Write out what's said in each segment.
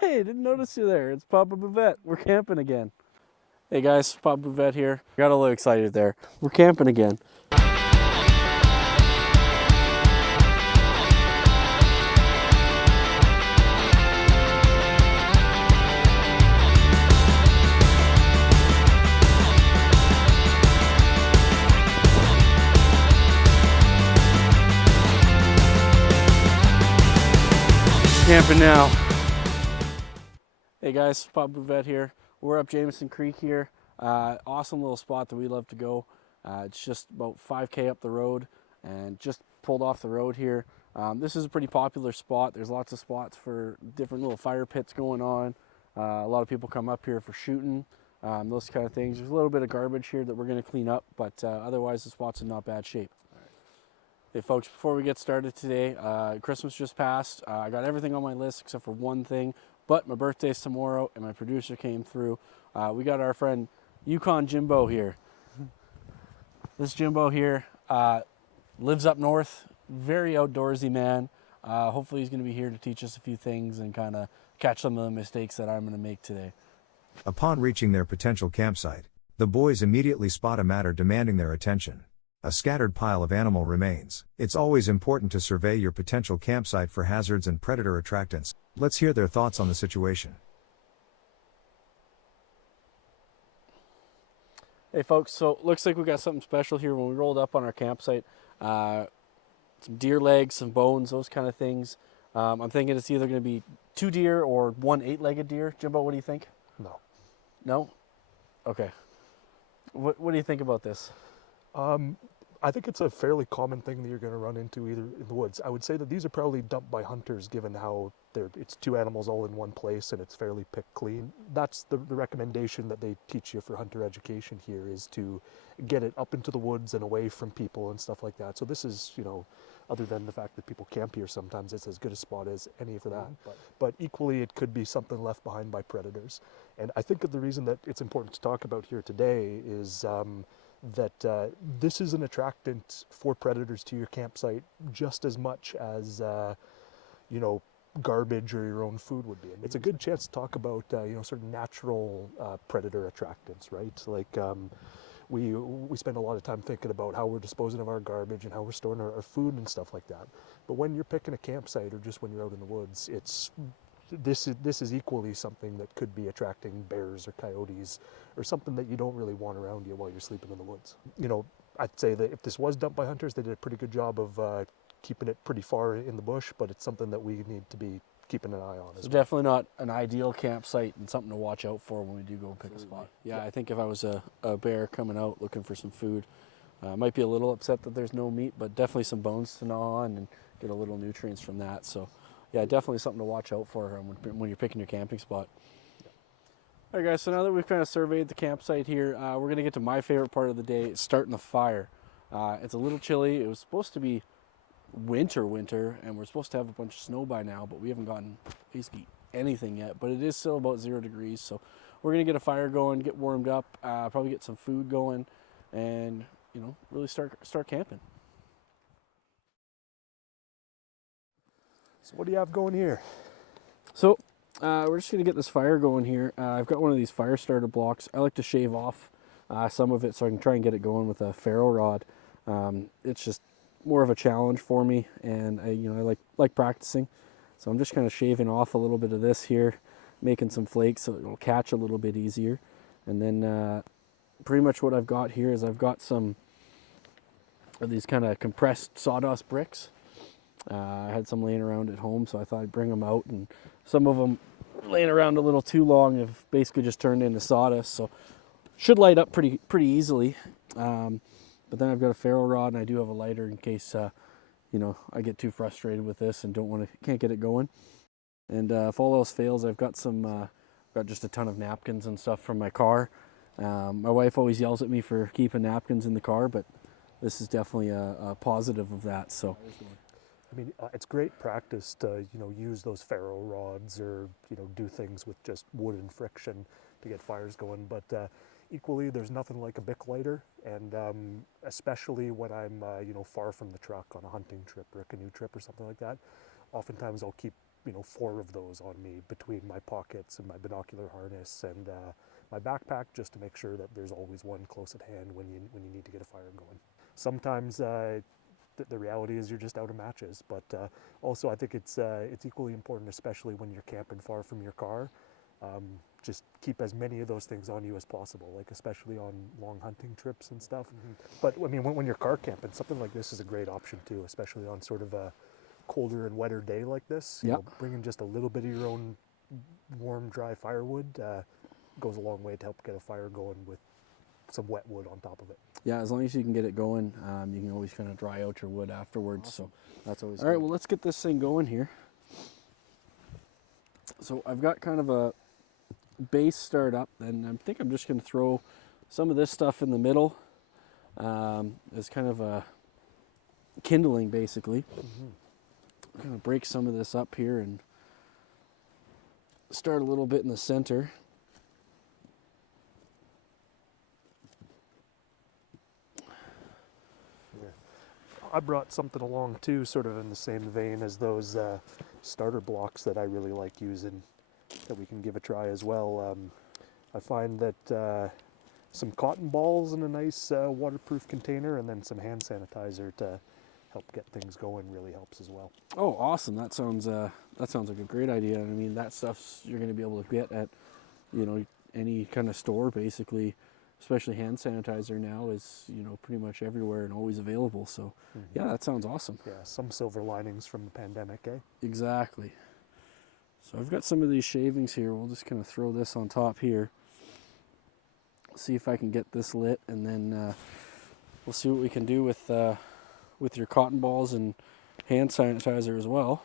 Hey, didn't notice you there. It's Papa Bouvette. We're camping again. Hey guys, Papa Bouvette here. Got a little excited there. We're camping again. Camping now. Hey guys, Papa Bouvette here. We're up Jameson Creek here. Awesome little spot that we love to go. It's just about 5K up the road and just pulled off the road here. This is a pretty popular spot. There's lots of spots for different little fire pits going on. A lot of people come up here for shooting, those kind of things. There's a little bit of garbage here that we're going to clean up, but otherwise the spot's in not bad shape. Hey folks, before we get started today, Christmas just passed. I got everything on my list except for one thing, but my birthday's tomorrow and my producer came through. We got our friend Yukon Jimbo here. This Jimbo here lives up north, very outdoorsy man. Hopefully he's going to be here to teach us a few things and kind of catch some of the mistakes that I'm going to make today. Upon reaching their potential campsite, the boys immediately spot a matter demanding their attention. A scattered pile of animal remains. It's always important to survey your potential campsite for hazards and predator attractants. Let's hear their thoughts on the situation. Hey folks, so looks like we got something special here when we rolled up on our campsite. Some deer legs, some bones, those kind of things. I'm thinking it's either going to be 2 deer or 1 8-legged deer. Jimbo, what do you think? No. No? Okay. What do you think about this? I think it's a fairly common thing that you're going to run into either in the woods. I would say that these are probably dumped by hunters given how it's 2 animals all in one place and it's fairly picked clean. That's the recommendation that they teach you for hunter education here, is to get it up into the woods and away from people and stuff like that. So this is, you know, other than the fact that people camp here sometimes, it's as good a spot as any for that. But equally it could be something left behind by predators. And I think that the reason that it's important to talk about here today is that this is an attractant for predators to your campsite just as much as you know, garbage or your own food would be. And it's a good chance to talk about you know, sort of natural predator attractants, right? Like we spend a lot of time thinking about how we're disposing of our garbage and how we're storing our food and stuff like that. But when you're picking a campsite or just when you're out in the woods, this is equally something that could be attracting bears or coyotes or something that you don't really want around you while you're sleeping in the woods. You know, I'd say that if this was dumped by hunters, they did a pretty good job of keeping it pretty far in the bush, but it's something that we need to be keeping an eye on as well. Definitely not an ideal campsite and something to watch out for when we do go pick a spot. Yeah, I think if I was a bear coming out looking for some food, I might be a little upset that there's no meat, but definitely some bones to gnaw on and get a little nutrients from that. So yeah, definitely something to watch out for when you're picking your camping spot. All right guys, so now that we've kind of surveyed the campsite here, we're going to get to my favorite part of the day, starting the fire. It's a little chilly. It was supposed to be winter, and we're supposed to have a bunch of snow by now, but we haven't gotten basically anything yet. But it is still about 0 degrees, so we're going to get a fire going, get warmed up, probably get some food going, and you know, really start camping. So what do you have going here? So we're just going to get this fire going here. I've got one of these fire starter blocks. I like to shave off some of it so I can try and get it going with a ferro rod. It's just more of a challenge for me, and I like practicing. So I'm just kind of shaving off a little bit of this here, making some flakes so it'll catch a little bit easier. And then pretty much what I've got here is I've got some of these kind of compressed sawdust bricks. I had some laying around at home, so I thought I'd bring them out, and some of them laying around a little too long have basically just turned into sawdust, so should light up pretty easily. But then I've got a ferro rod, and I do have a lighter in case you know, I get too frustrated with this and can't get it going. And if all else fails, I've got just a ton of napkins and stuff from my car. My wife always yells at me for keeping napkins in the car, but this is definitely a positive of that. So. I mean, it's great practice to, you know, use those ferro rods or, you know, do things with just wood and friction to get fires going. But equally, there's nothing like a Bic lighter, and especially when I'm, you know, far from the truck on a hunting trip or a canoe trip or something like that. Oftentimes I'll keep 4 of those on me between my pockets and my binocular harness and my backpack, just to make sure that there's always one close at hand when you need to get a fire going. Sometimes the reality is you're just out of matches, but also I think it's equally important, especially when you're camping far from your car. Just keep as many of those things on you as possible, like especially on long hunting trips and stuff. But I mean, when you're car camping, something like this is a great option too, especially on sort of a colder and wetter day like this. You know, bringing just a little bit of your own warm, dry firewood goes a long way to help get a fire going with some wet wood on top of it. Yeah, as long as you can get it going, you can always kind of dry out your wood afterwards. Awesome. So that's always all right. Well, let's get this thing going here. So I've got kind of a base start up, and I think I'm just going to throw some of this stuff in the middle as kind of a kindling, basically. I'm going to break some of this up here and start a little bit in the center. I brought something along too, sort of in the same vein as those starter blocks that I really like using, that we can give a try as well. I find that some cotton balls in a nice waterproof container, and then some hand sanitizer to help get things going really helps as well. Oh, awesome! That sounds like a great idea. I mean, that stuff's you're going to be able to get at, any kind of store basically. Especially hand sanitizer now is, pretty much everywhere and always available. So, yeah, that sounds awesome. Yeah, some silver linings from the pandemic, eh? Exactly. So I've got some of these shavings here. We'll just kind of throw this on top here. See if I can get this lit, and then we'll see what we can do with your cotton balls and hand sanitizer as well.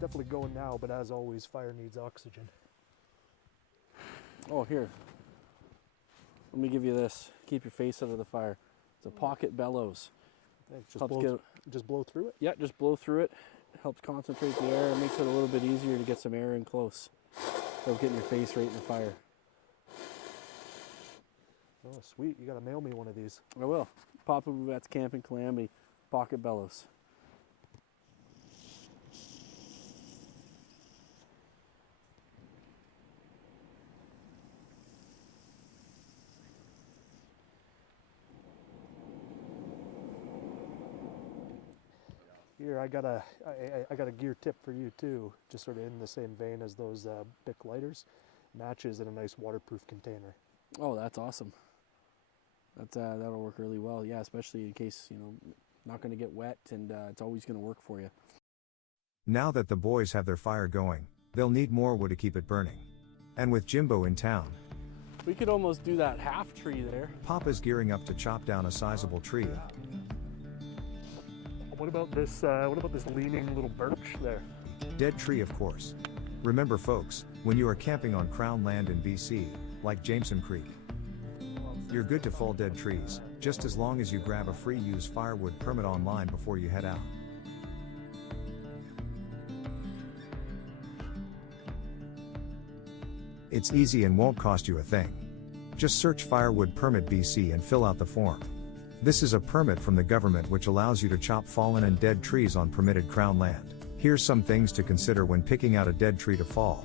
Definitely going now, but as always, fire needs oxygen. Oh, here. Let me give you this. Keep your face out of the fire. It's a pocket bellows. Thanks. Just blow through it? Yeah, just blow through it. Helps concentrate the air. It makes it a little bit easier to get some air in close without getting your face right in the fire. Oh, sweet. You got to mail me one of these. I will. Papa Bouvette's Camping Calamity pocket bellows. Here, I got a gear tip for you too, just sort of in the same vein as those Bic lighters. Matches in a nice waterproof container. Oh, that's awesome. That'll work really well. Yeah, especially in case, not going to get wet, and it's always going to work for you. Now that the boys have their fire going, they'll need more wood to keep it burning. And with Jimbo in town, we could almost do that half tree there. Papa's gearing up to chop down a sizable tree. What about this leaning little birch there? Dead tree, of course. Remember folks, when you are camping on Crown land in BC, like Jameson Creek, you're good to fall dead trees, just as long as you grab a free use firewood permit online before you head out. It's easy and won't cost you a thing. Just search Firewood Permit BC and fill out the form. This is a permit from the government which allows you to chop fallen and dead trees on permitted Crown land. Here's some things to consider when picking out a dead tree to fall.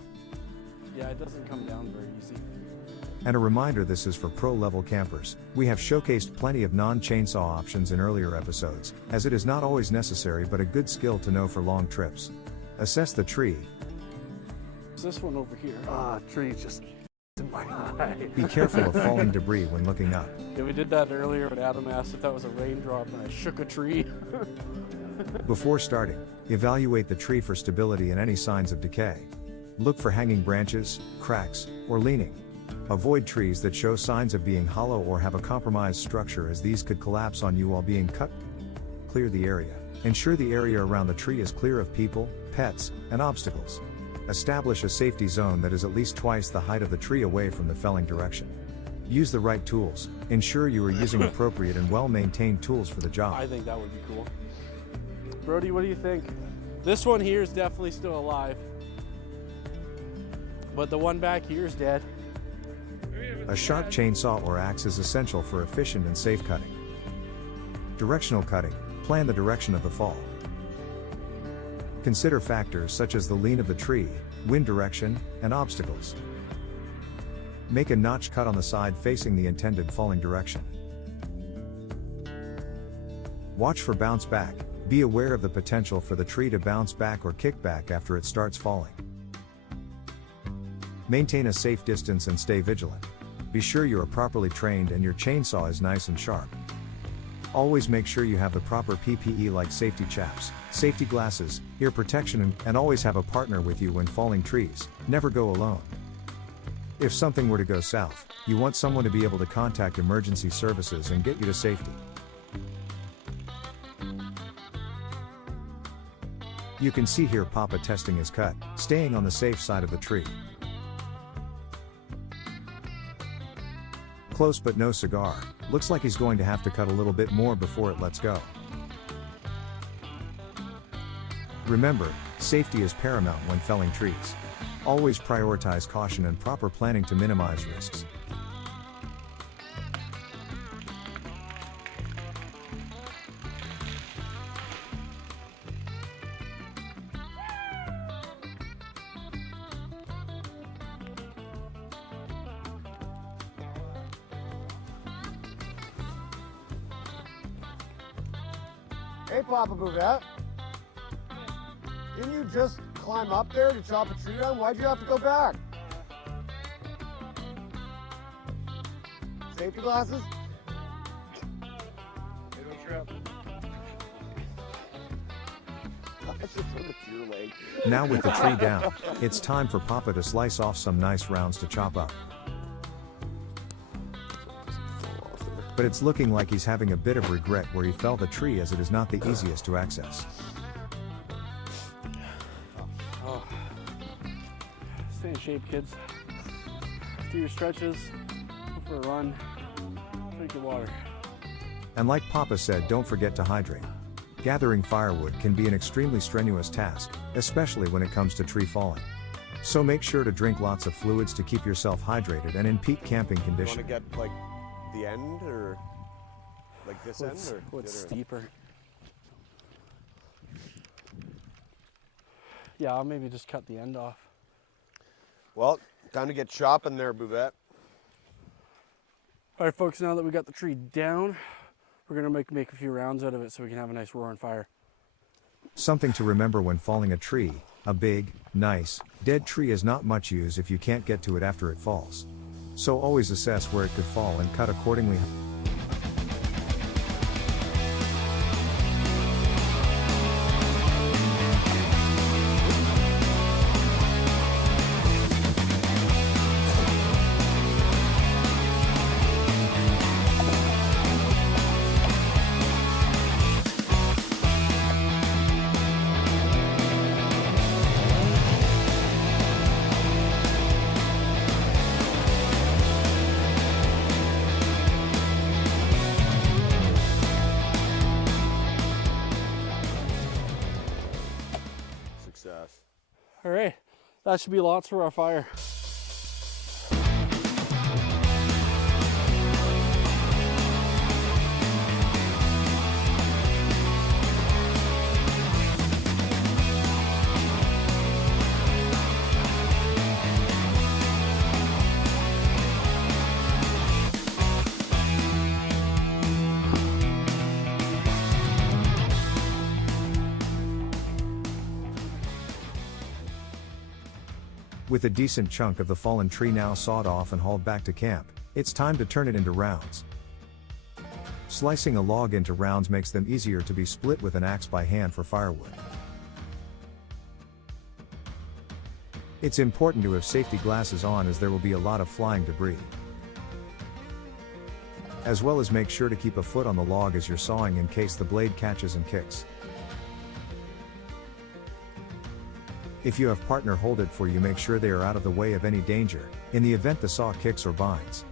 Yeah, it doesn't come down very easy. And a reminder, this is for pro-level campers. We have showcased plenty of non-chainsaw options in earlier episodes, as it is not always necessary but a good skill to know for long trips. Assess the tree. It's this one over here. Tree just in my eye. Be careful of falling debris when looking up. Yeah, we did that earlier when Adam asked if that was a raindrop and I shook a tree. Before starting, evaluate the tree for stability and any signs of decay. Look for hanging branches, cracks, or leaning. Avoid trees that show signs of being hollow or have a compromised structure, as these could collapse on you while being cut. Clear the area. Ensure the area around the tree is clear of people, pets, and obstacles. Establish a safety zone that is at least twice the height of the tree away from the felling direction. Use the right tools. Ensure you are using appropriate and well-maintained tools for the job. I think that would be cool. Brody, what do you think? This one here is definitely still alive, but the one back here is dead. A sharp chainsaw or axe is essential for efficient and safe cutting. Directional cutting. Plan the direction of the fall. Consider factors such as the lean of the tree, wind direction, and obstacles. Make a notch cut on the side facing the intended falling direction. Watch for bounce back. Be aware of the potential for the tree to bounce back or kick back after it starts falling. Maintain a safe distance and stay vigilant. Be sure you are properly trained and your chainsaw is nice and sharp. Always make sure you have the proper PPE like safety chaps, safety glasses, ear protection, and always have a partner with you when falling trees. Never go alone. If something were to go south, you want someone to be able to contact emergency services and get you to safety. You can see here Papa testing his cut, staying on the safe side of the tree. Close but no cigar. Looks like he's going to have to cut a little bit more before it lets go. Remember, safety is paramount when felling trees. Always prioritize caution and proper planning to minimize risks. Hey, Papa Bouvette. Didn't you just climb up there to chop a tree down? Why'd you have to go back? Safety glasses? That's just on the deer leg. Now with the tree down, it's time for Papa to slice off some nice rounds to chop up. But it's looking like he's having a bit of regret where he fell the tree, as it is not the easiest to access. Oh. Stay in shape, kids. Do your stretches, go for a run, drink your water. And like Papa said, don't forget to hydrate. Gathering firewood can be an extremely strenuous task, especially when it comes to tree falling. So make sure to drink lots of fluids to keep yourself hydrated and in peak camping condition. You want to get like the end or like this end or What's the other end? steeper? Yeah, I'll maybe just cut the end off. Well, time to get chopping there, Bouvette. All right, folks, now that we got the tree down, we're gonna make a few rounds out of it so we can have a nice roaring fire. Something to remember when falling a tree: a big, nice, dead tree is not much use if you can't get to it after it falls. So always assess where it could fall and cut accordingly. Success. All right, that should be lots for our fire. With a decent chunk of the fallen tree now sawed off and hauled back to camp, it's time to turn it into rounds. Slicing a log into rounds makes them easier to be split with an axe by hand for firewood. It's important to have safety glasses on, as there will be a lot of flying debris. As well as make sure to keep a foot on the log as you're sawing in case the blade catches and kicks. If you have partner hold it for you, make sure they are out of the way of any danger, in the event the saw kicks or binds.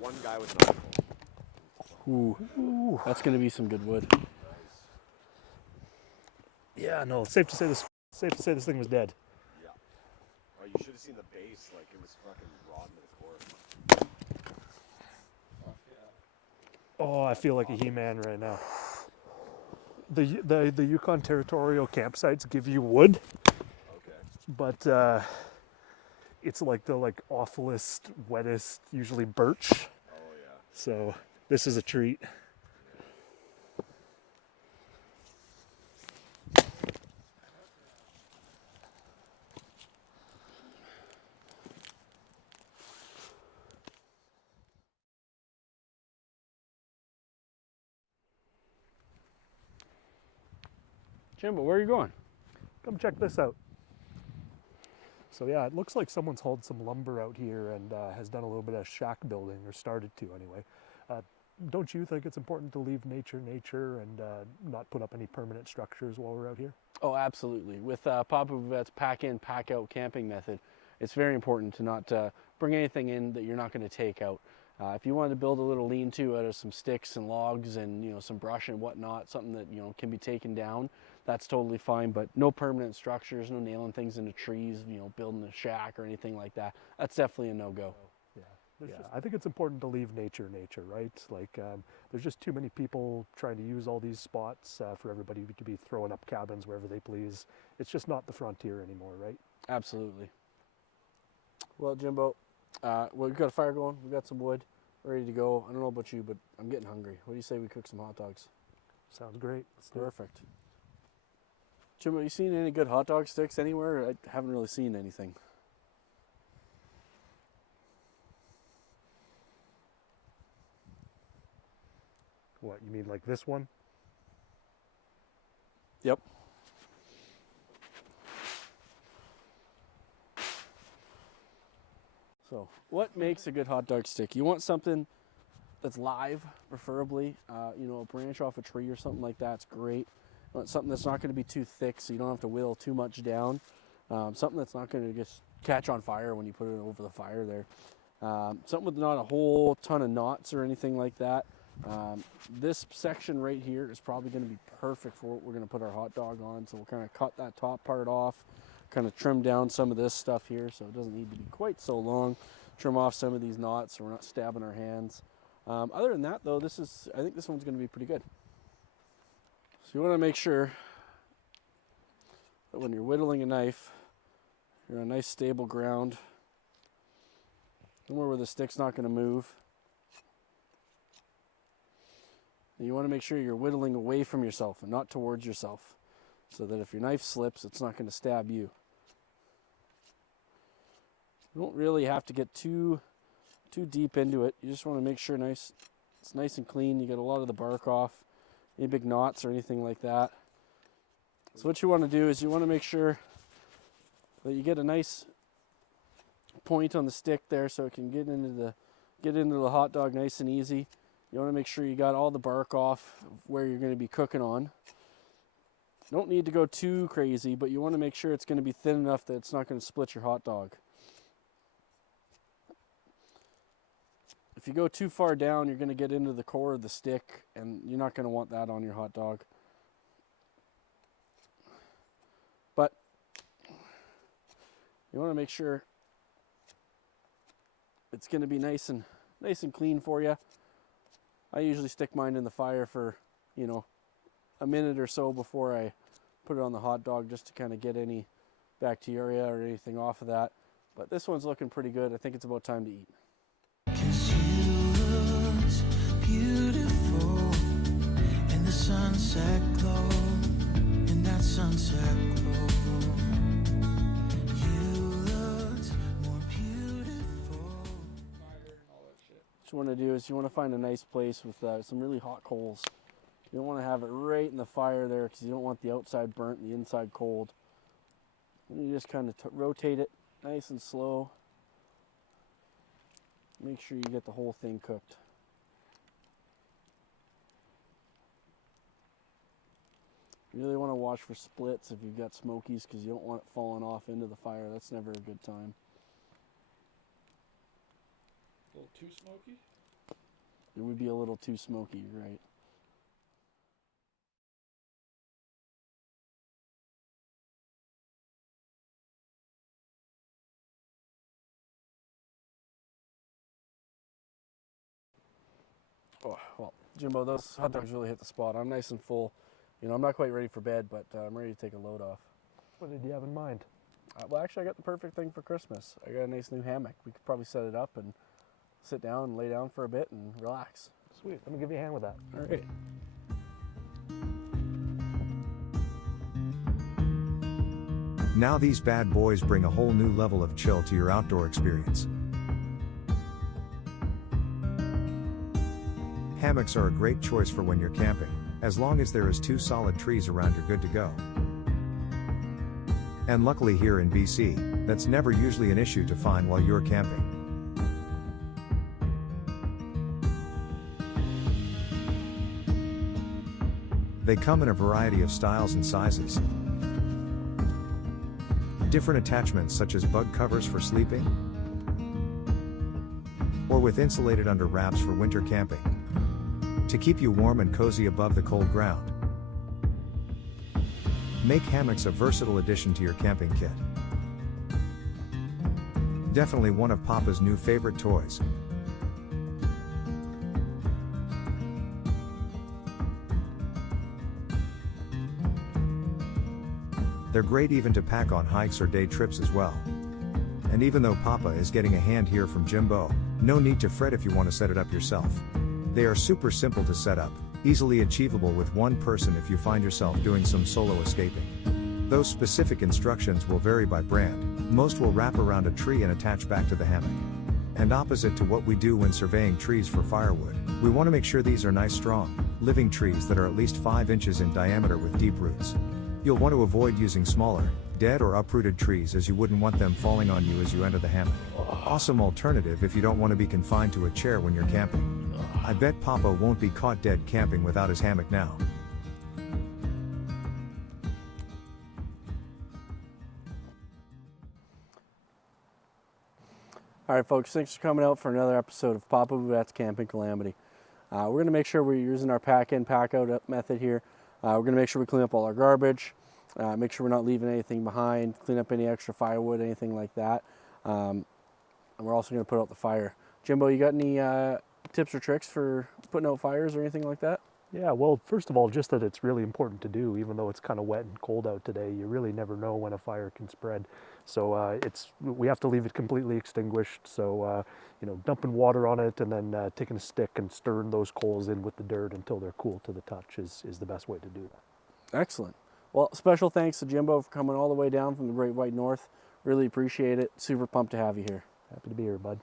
One guy with an Ooh, that's going to be some good wood. Yeah, no, it's safe to say this thing was dead. Yeah. Oh, you should have seen the base. Like, it was fucking rotten to the core. Oh, I feel like a He-Man right now. The Yukon territorial campsites give you wood, Okay. but it's like the awfulest, wettest, usually birch. Oh, yeah. So this is a treat. Jimbo, where are you going? Come check this out. So yeah, it looks like someone's hauled some lumber out here and has done a little bit of shack building, or started to anyway. Don't you think it's important to leave nature and not put up any permanent structures while we're out here? Oh, absolutely. With Papa Bouvette's pack in, pack out camping method, it's very important to not bring anything in that you're not going to take out. If you wanted to build a little lean-to out of some sticks and logs and some brush and whatnot, something that can be taken down, that's totally fine. But no permanent structures, no nailing things into trees, building a shack or anything like that. That's definitely a no-go. Yeah, I think it's important to leave nature, right? Like, there's just too many people trying to use all these spots for everybody to be throwing up cabins wherever they please. It's just not the frontier anymore, right? Absolutely. Well, Jimbo, we've got a fire going. We've got some wood ready to go. I don't know about you, but I'm getting hungry. What do you say we cook some hot dogs? Sounds great. Let's do it. Perfect. Jimbo, you seen any good hot dog sticks anywhere? I haven't really seen anything. What, you mean like this one? Yep. So, what makes a good hot dog stick? You want something that's live, preferably. A branch off a tree or something like that's great. You want something that's not going to be too thick, so you don't have to whittle too much down. Something that's not going to just catch on fire when you put it over the fire there. Something with not a whole ton of knots or anything like that. This section right here is probably going to be perfect for what we're going to put our hot dog on. So we'll kind of cut that top part off, kind of trim down some of this stuff here so it doesn't need to be quite so long. Trim off some of these knots so we're not stabbing our hands. Other than that though, I think this one's going to be pretty good. So you want to make sure that when you're whittling a knife, you're on nice stable ground, somewhere where the stick's not going to move. And you want to make sure you're whittling away from yourself and not towards yourself, so that if your knife slips, it's not going to stab you. You don't really have to get too deep into it. You just want to make sure it's nice and clean. You get a lot of the bark off, any big knots or anything like that. So what you want to do is you want to make sure that you get a nice point on the stick there so it can get into the hot dog nice and easy. You want to make sure you got all the bark off where you're going to be cooking on. You don't need to go too crazy, but you want to make sure it's going to be thin enough that it's not going to split your hot dog. If you go too far down, you're going to get into the core of the stick, and you're not going to want that on your hot dog. But you want to make sure it's going to be nice and clean for you. I usually stick mine in the fire for, a minute or so before I put it on the hot dog, just to kind of get any bacteria or anything off of that. But this one's looking pretty good. I think it's about time to eat. 'Cause you looked beautiful in the sunset glow, in that sunset glow. What you want to do is you want to find a nice place with some really hot coals. You don't want to have it right in the fire there because you don't want the outside burnt and the inside cold. And you just kind of rotate it nice and slow. Make sure you get the whole thing cooked. You really want to watch for splits if you've got smokies because you don't want it falling off into the fire. That's never a good time. A little too smoky? It would be a little too smoky, right? Oh, well, Jimbo, those hot dogs really hit the spot. I'm nice and full. You know, I'm not quite ready for bed, but I'm ready to take a load off. What did you have in mind? Well, actually, I got the perfect thing for Christmas. I got a nice new hammock. We could probably set it up and sit down and lay down for a bit and relax. Sweet. Let me give you a hand with that. All right. Now these bad boys bring a whole new level of chill to your outdoor experience. Hammocks are a great choice for when you're camping. As long as there is 2 solid trees around, you're good to go. And luckily here in BC, that's never usually an issue to find while you're camping. They come in a variety of styles and sizes. Different attachments such as bug covers for sleeping, or with insulated under wraps for winter camping, to keep you warm and cozy above the cold ground. Make hammocks a versatile addition to your camping kit. Definitely one of Papa's new favorite toys. They're great even to pack on hikes or day trips as well. And even though Papa is getting a hand here from Jimbo, no need to fret if you want to set it up yourself. They are super simple to set up, easily achievable with one person if you find yourself doing some solo escaping. Those specific instructions will vary by brand. Most will wrap around a tree and attach back to the hammock. And opposite to what we do when surveying trees for firewood, we want to make sure these are nice strong, living trees that are at least 5 inches in diameter with deep roots. You'll want to avoid using smaller, dead or uprooted trees as you wouldn't want them falling on you as you enter the hammock. Awesome alternative if you don't want to be confined to a chair when you're camping. I bet Papa won't be caught dead camping without his hammock now. All right, folks, thanks for coming out for another episode of Papa Bouvette's Camping Calamity. We're going to make sure we're using our pack-in, pack-out method here. We're going to make sure we clean up all our garbage, make sure we're not leaving anything behind, clean up any extra firewood, anything like that. And we're also going to put out the fire. Jimbo, you got any tips or tricks for putting out fires or anything like that? Yeah, well, first of all, just that it's really important to do, even though it's kind of wet and cold out today. You really never know when a fire can spread. So we have to leave it completely extinguished. So, dumping water on it and then taking a stick and stirring those coals in with the dirt until they're cool to the touch is the best way to do that. Excellent. Well, special thanks to Jimbo for coming all the way down from the Great White North. Really appreciate it. Super pumped to have you here. Happy to be here, bud.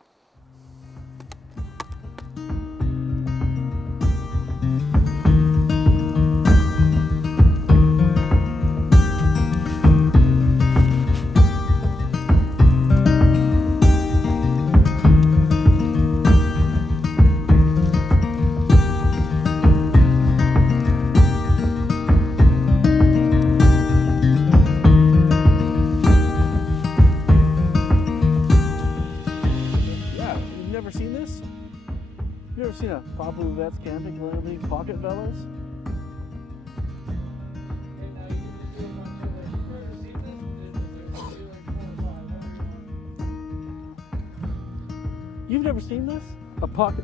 Seen a Papa Bouvette's Camping Calamity Pocket Bellows? You've never seen this? A pocket.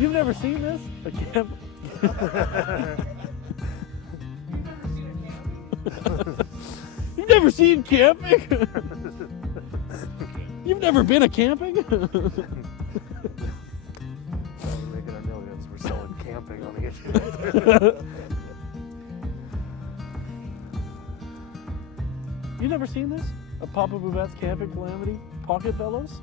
You've never seen this? A camp. You've never seen camping? You've never been a camping? We're making our millions. We're selling camping on the internet. You never seen this? A Papa Bouvette's Camping Calamity Pocket Bellows?